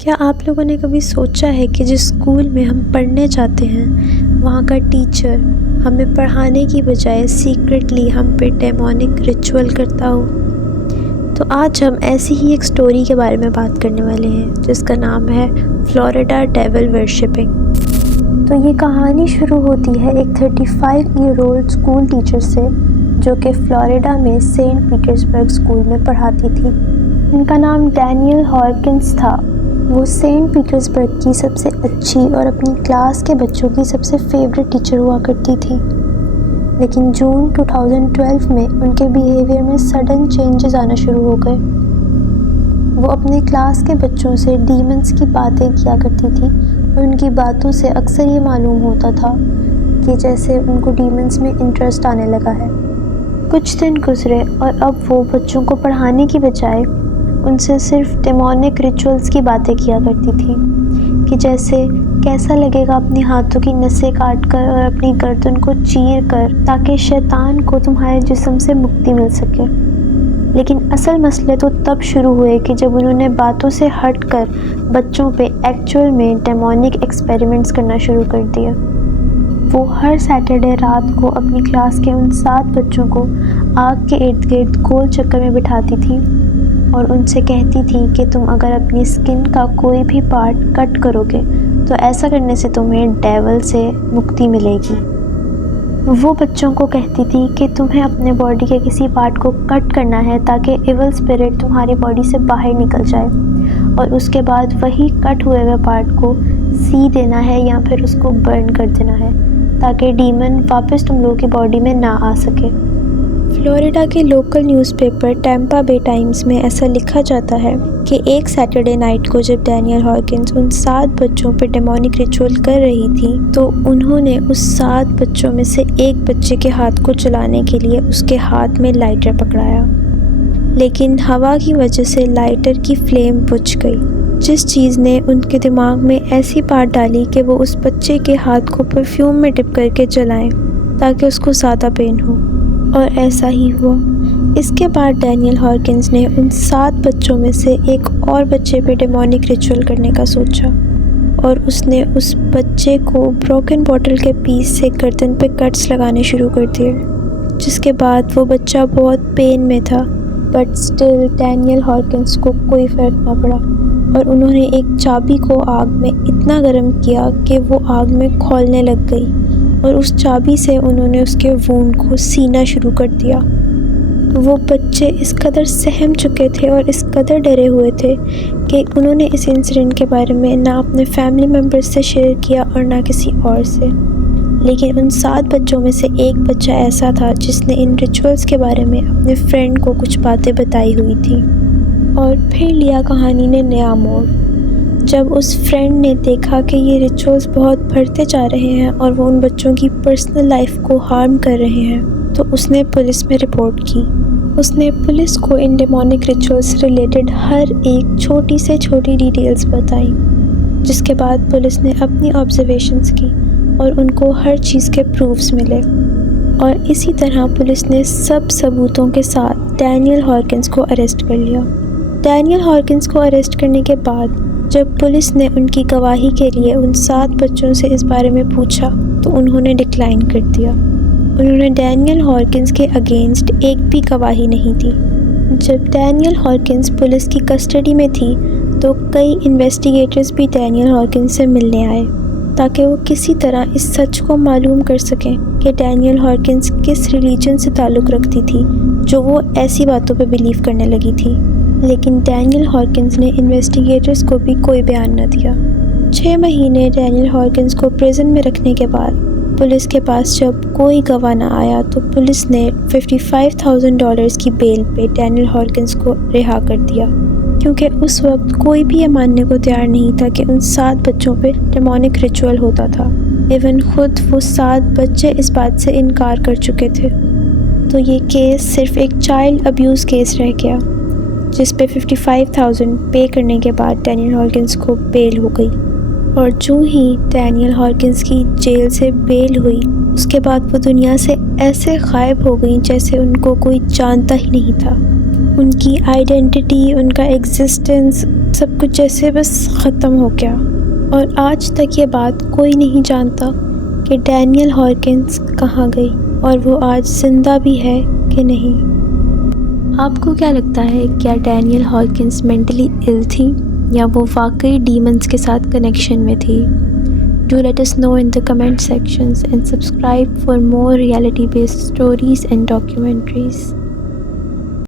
کیا آپ لوگوں نے کبھی سوچا ہے کہ جس اسکول میں ہم پڑھنے جاتے ہیں وہاں کا ٹیچر ہمیں پڑھانے کی بجائے سیکرٹلی ہم پہ ڈیمونک ریچول کرتا ہو؟ تو آج ہم ایسی ہی ایک سٹوری کے بارے میں بات کرنے والے ہیں جس کا نام ہے فلوریڈا ڈیول ورشپنگ۔ تو یہ کہانی شروع ہوتی ہے ایک 35-year-old اسکول ٹیچر سے جو کہ فلوریڈا میں سینٹ پیٹرزبرگ اسکول میں پڑھاتی تھی۔ ان کا نام ڈینیل ہارکنس تھا۔ وہ سینٹ پیٹرزبرگ کی سب سے اچھی اور اپنی کلاس کے بچوں کی سب سے فیوریٹ ٹیچر ہوا کرتی تھی، لیکن جون 2012 میں ان کے بیہیویئر میں سڈن چینجز آنا شروع ہو گئے۔ وہ اپنے کلاس کے بچوں سے ڈیمنز کی باتیں کیا کرتی تھی اور ان کی باتوں سے اکثر یہ معلوم ہوتا تھا کہ جیسے ان کو ڈیمنز میں انٹرسٹ آنے لگا ہے۔ کچھ دن گزرے اور اب وہ بچوں کو پڑھانے کی بجائے ان سے صرف ڈیمونک ریچولز کی باتیں کیا کرتی تھی کہ جیسے کیسا لگے گا اپنے ہاتھوں کی نسیں کاٹ کر اور اپنی گردن کو چیر کر تاکہ شیطان کو تمہارے جسم سے مکتی مل سکے۔ لیکن اصل مسئلے تو تب شروع ہوئے کہ جب انہوں نے باتوں سے ہٹ کر بچوں پہ ایکچوئل میں ڈیمونک ایکسپیریمنٹس کرنا شروع کر دیا۔ وہ ہر سیٹرڈے رات کو اپنی کلاس کے ان 7 بچوں کو آگ کے ارد گرد گول چکر میں بٹھاتی تھی اور ان سے کہتی تھی کہ تم اگر اپنی اسکن کا کوئی بھی پارٹ کٹ کرو گے تو ایسا کرنے سے تمہیں ڈیول سے مکتی ملے گی۔ وہ بچوں کو کہتی تھی کہ تمہیں اپنے باڈی کے کسی پارٹ کو کٹ کرنا ہے تاکہ ایول اسپرٹ تمہاری باڈی سے باہر نکل جائے، اور اس کے بعد وہی کٹ ہوئے پارٹ کو سی دینا ہے یا پھر اس کو برن کر دینا ہے تاکہ ڈیمن واپس تم لوگوں کی باڈی میں نہ آ سکے۔ فلوریڈا کے لوکل نیوز پیپر ٹیمپا بے ٹائمز میں ایسا لکھا جاتا ہے کہ ایک سیٹرڈے نائٹ کو جب ڈینیل ہارکنس ان 7 بچوں پہ ڈیمونک ریچول کر رہی تھی تو انہوں نے اس 7 بچوں میں سے ایک بچے کے ہاتھ کو چلانے کے لیے اس کے ہاتھ میں لائٹر پکڑایا، لیکن ہوا کی وجہ سے لائٹر کی فلیم بجھ گئی، جس چیز نے ان کے دماغ میں ایسی بات ڈالی کہ وہ اس بچے کے ہاتھ کو پرفیوم میں ڈپ کر کے جلائیں تاکہ اس کو زیادہ پین ہو، اور ایسا ہی ہوا۔ اس کے بعد ڈینیل ہارکنس نے ان 7 بچوں میں سے ایک اور بچے پہ ڈیمونک ریچول کرنے کا سوچا، اور اس نے اس بچے کو بروکن بوٹل کے پیس سے گردن پہ کٹس لگانے شروع کر دیے، جس کے بعد وہ بچہ بہت پین میں تھا، بٹ سٹل ڈینیل ہارکنس کو کوئی فرق نہ پڑا، اور انہوں نے ایک چابی کو آگ میں اتنا گرم کیا کہ وہ آگ میں کھولنے لگ گئی، اور اس چابی سے انہوں نے اس کے وونڈ کو سینا شروع کر دیا۔ وہ بچے اس قدر سہم چکے تھے اور اس قدر ڈرے ہوئے تھے کہ انہوں نے اس انسیڈنٹ کے بارے میں نہ اپنے فیملی ممبرز سے شیئر کیا اور نہ کسی اور سے، لیکن ان 7 بچوں میں سے ایک بچہ ایسا تھا جس نے ان ریچولز کے بارے میں اپنے فرینڈ کو کچھ باتیں بتائی ہوئی تھی۔ اور پھر لیا کہانی نے نیا موڑ جب اس فرینڈ نے دیکھا کہ یہ ریچولز بہت بڑھتے جا رہے ہیں اور وہ ان بچوں کی پرسنل لائف کو ہارم کر رہے ہیں، تو اس نے پولیس میں رپورٹ کی۔ اس نے پولیس کو ان ڈیمونک ریچولز سے ریلیٹڈ ہر ایک چھوٹی سے چھوٹی ڈیٹیلز بتائیں، جس کے بعد پولیس نے اپنی آبزرویشنز کی اور ان کو ہر چیز کے پروفز ملے، اور اسی طرح پولیس نے سب ثبوتوں کے ساتھ ڈینیل ہارکنس کو اریسٹ کر لیا۔ ڈینیل ہارکنس کو اریسٹ کرنے کے بعد جب پولیس نے ان کی گواہی کے لیے ان 7 بچوں سے اس بارے میں پوچھا تو انہوں نے ڈکلائن کر دیا۔ انہوں نے ڈینیل ہارکنس کے اگینسٹ ایک بھی گواہی نہیں دی۔ جب ڈینیل ہارکنس پولیس کی کسٹڈی میں تھی تو کئی انویسٹیگیٹرز بھی ڈینیل ہارکنس سے ملنے آئے تاکہ وہ کسی طرح اس سچ کو معلوم کر سکیں کہ ڈینیل ہارکنس کس ریلیجن سے تعلق رکھتی تھی جو وہ ایسی باتوں پہ بلیو کرنے لگی تھی، لیکن ڈینیل ہارکنس نے انویسٹیگیٹرز کو بھی کوئی بیان نہ دیا۔ 6 مہینے ڈینیل ہارکنس کو پریزن میں رکھنے کے بعد پولیس کے پاس جب کوئی گواہ نہ آیا تو پولیس نے $55,000 کی بیل پہ ڈینیل ہارکنس کو رہا کر دیا، کیونکہ اس وقت کوئی بھی یہ ماننے کو تیار نہیں تھا کہ ان 7 بچوں پہ ڈیمونک ریچول ہوتا تھا۔ ایون خود وہ 7 بچے اس بات سے انکار کر چکے تھے۔ تو یہ کیس صرف ایک چائلڈ ابیوز کیس رہ گیا، جس پہ $55,000 پے کرنے کے بعد ڈینیل ہارکنس کو بیل ہو گئی، اور جو ہی ڈینیل ہارکنس کی جیل سے بیل ہوئی اس کے بعد وہ دنیا سے ایسے غائب ہو گئیں جیسے ان کو کوئی جانتا ہی نہیں تھا۔ ان کی آئیڈینٹی، ان کا ایگزسٹنس سب کچھ جیسے بس ختم ہو گیا، اور آج تک یہ بات کوئی نہیں جانتا کہ ڈینیل ہاکنس کہاں گئی اور وہ آج زندہ بھی ہے کہ نہیں۔ آپ کو کیا لگتا ہے، کیا ڈینیل ہاکنس مینٹلی ill تھی یا وہ واقعی ڈیمنز کے ساتھ کنیکشن میں تھی؟ Do let us know in the comment sections and subscribe for more reality based stories and documentaries.